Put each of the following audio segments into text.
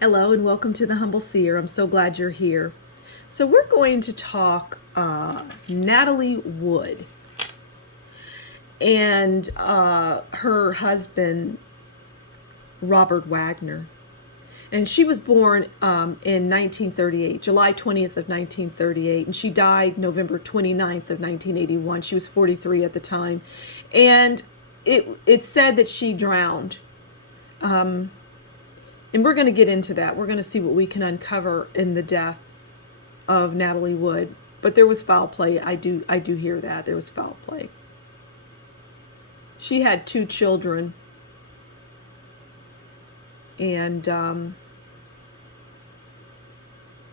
Hello and welcome to the Humble Seer. I'm so glad you're here. So we're going to talk Natalie Wood and her husband, Robert Wagner. And she was born in 1938, July 20th of 1938, and she died November 29th of 1981. She was 43 at the time. And it said that she drowned. And we're going to get into that. We're going to see what we can uncover in the death of Natalie Wood. But there was foul play. I do hear that. There was foul play. She had 2 children. And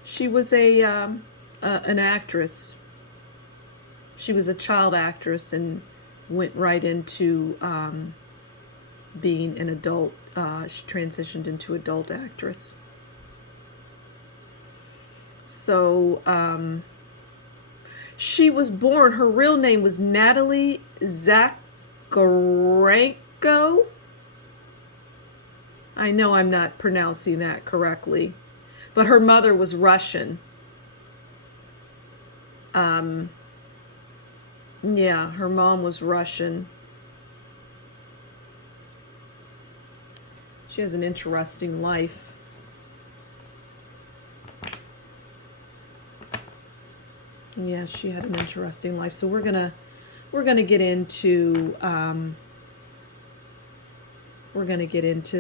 she was an actress. She was a child actress and went right into being an adult. She transitioned into adult actress. So she was born, her real name was Natalie Zakarenko. I know I'm not pronouncing that correctly, but her mother was Russian. Yeah, her mom was Russian. She has an interesting life. Yeah, she had an interesting life. So we're gonna get into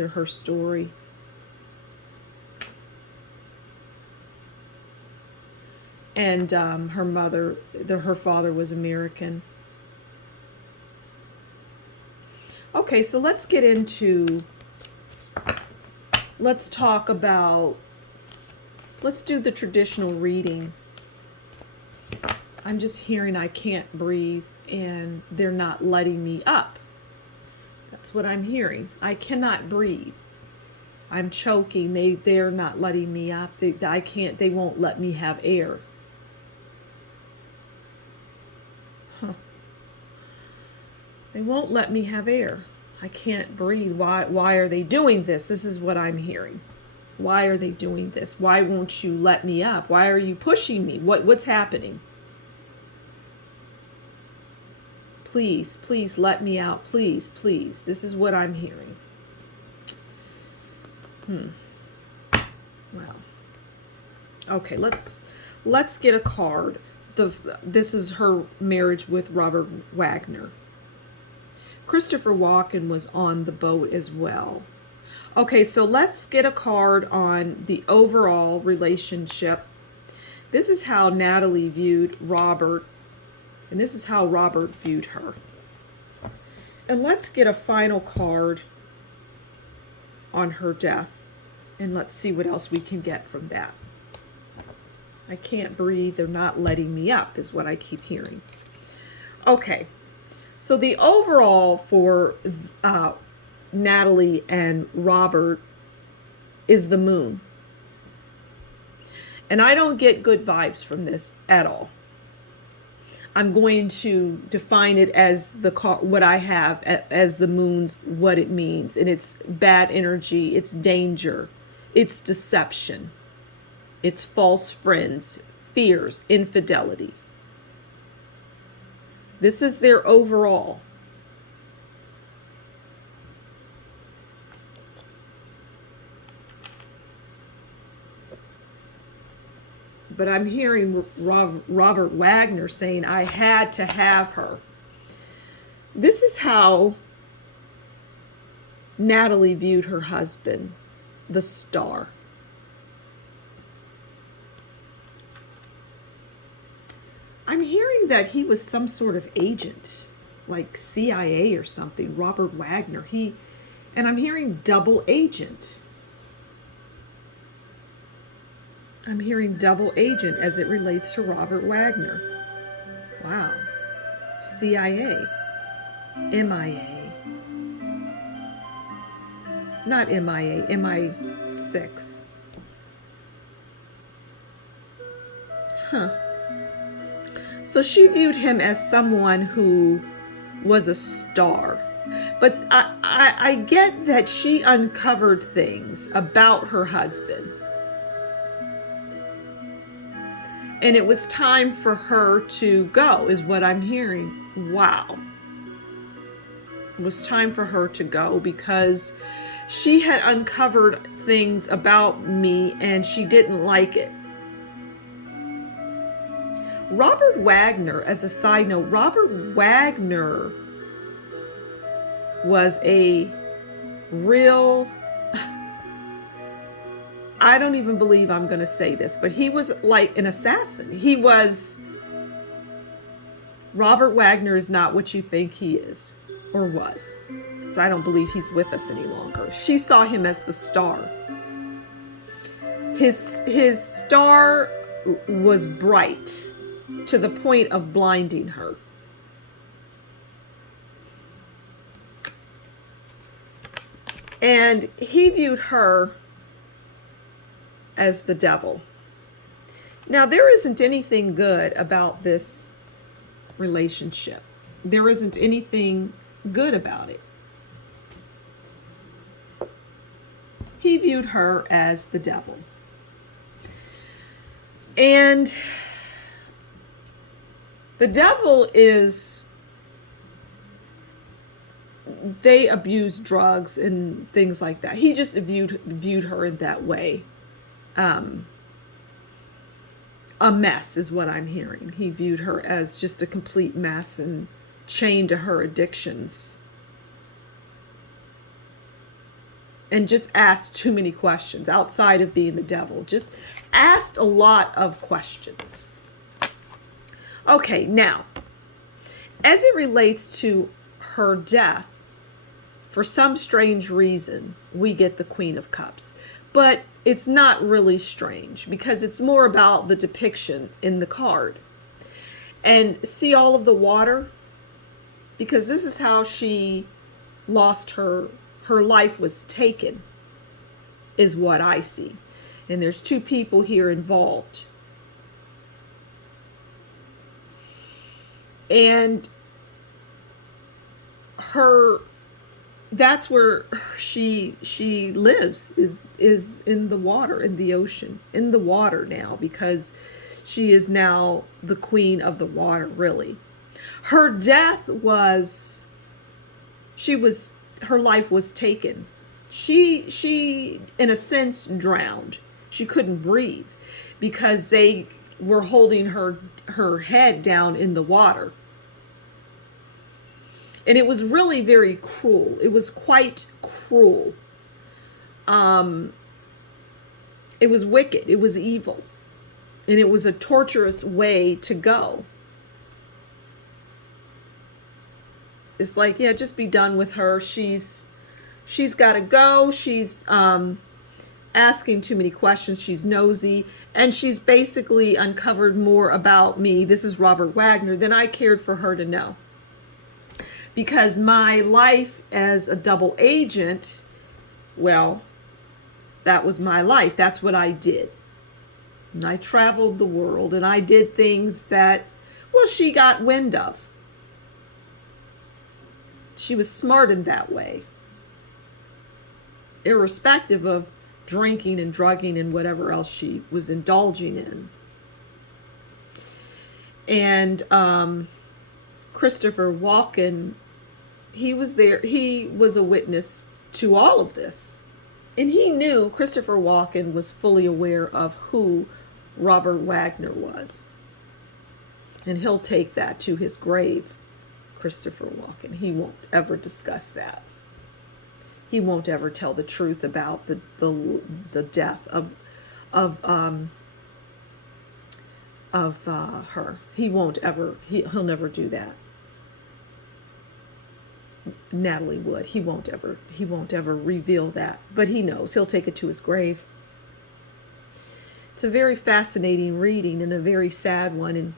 her story. And her father was American. Okay, so let's do the traditional reading. I'm just hearing I can't breathe and they're not letting me up. That's what I'm hearing. I cannot breathe. I'm choking. They're not letting me up. They won't let me have air. Huh. They won't let me have air. I can't breathe. Why are they doing this? This is what I'm hearing. Why are they doing this? Why won't you let me up? Why are you pushing me? What's happening? Please, please let me out. Please, please. This is what I'm hearing. Well. Okay, let's get a card. This is her marriage with Robert Wagner. Christopher Walken was on the boat as well. Okay, so let's get a card on the overall relationship. This is how Natalie viewed Robert, and this is how Robert viewed her. And let's get a final card on her death, and let's see what else we can get from that. I can't breathe. They're not letting me up, is what I keep hearing. Okay. So the overall for Natalie and Robert is the moon. And I don't get good vibes from this at all. I'm going to define it as what I have as the moon's, what it means. And it's bad energy, it's danger, it's deception, it's false friends, fears, infidelity. This is their overall. But I'm hearing Robert Wagner saying, I had to have her. This is how Natalie viewed her husband, the star. I'm hearing that he was some sort of agent, like CIA or something, Robert Wagner. And I'm hearing double agent. I'm hearing double agent as it relates to Robert Wagner. Wow. CIA. MIA. Not MIA, MI6. Huh. So she viewed him as someone who was a star. But I get that she uncovered things about her husband. And it was time for her to go, is what I'm hearing. Wow. It was time for her to go because she had uncovered things about me and she didn't like it. Robert Wagner, as a side note, Robert Wagner was a real, I don't even believe I'm going to say this, but he was like an assassin. Robert Wagner is not what you think he is or was. Because I don't believe he's with us any longer. She saw him as the star. His star was bright to the point of blinding her. And he viewed her as the devil. Now, there isn't anything good about this relationship. There isn't anything good about it. He viewed her as the devil. And the devil is, they abuse drugs and things like that. He just viewed her in that way. A mess is what I'm hearing. He viewed her as just a complete mess and chained to her addictions. And just asked too many questions outside of being the devil. Just asked a lot of questions. Okay, now, as it relates to her death, for some strange reason, we get the Queen of Cups. But it's not really strange because it's more about the depiction in the card. And see all of the water? Because this is how she lost her life was taken, is what I see. And there's two people here involved. And that's where she lives, is in the water, in the ocean, in the water now, because she is now the queen of the water, really. Her death was, her life was taken. She in a sense drowned. She couldn't breathe because they were holding her head down in the water. And it was really very cruel. It was quite cruel. It was wicked. It was evil. And it was a torturous way to go. It's like, yeah, just be done with her. She's got to go. She's asking too many questions. She's nosy. And she's basically uncovered more about me. This is Robert Wagner than I cared for her to know. Because my life as a double agent, well, that was my life. That's what I did. And I traveled the world and I did things that, well, she got wind of. She was smart in that way. Irrespective of drinking and drugging and whatever else she was indulging in. And Christopher Walken, he was there. He was a witness to all of this. And he knew, Christopher Walken was fully aware of who Robert Wagner was. And he'll take that to his grave, Christopher Walken. He won't ever discuss that. He won't ever tell the truth about the death of her. He won't ever. He'll never do that. Natalie would. He won't ever reveal that. But he knows. He'll take it to his grave. It's a very fascinating reading and a very sad one, and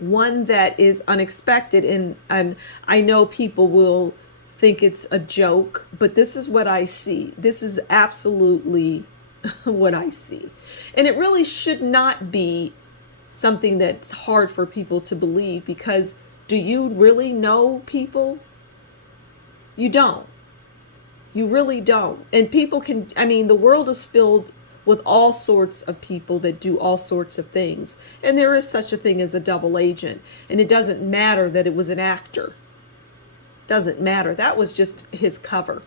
one that is unexpected. And I know people will think it's a joke, but this is what I see. This is absolutely what I see. And it really should not be something that's hard for people to believe, because do you really know people? You don't. You really don't. And people can, I mean, the world is filled with all sorts of people that do all sorts of things. And there is such a thing as a double agent. And it doesn't matter that it was an actor. Doesn't matter. That was just his cover.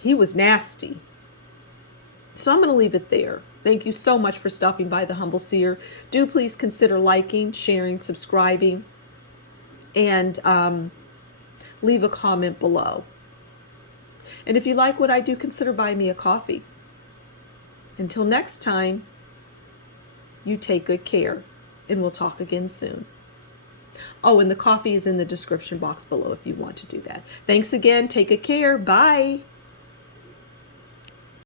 He was nasty. So I'm going to leave it there. Thank you so much for stopping by the Humble Seer. Do please consider liking, sharing, subscribing, and leave a comment below. And if you like what I do, consider buying me a coffee. Until next time, you take good care, and we'll talk again soon. Oh, and the coffee is in the description box below if you want to do that. Thanks again. Take good care. Bye.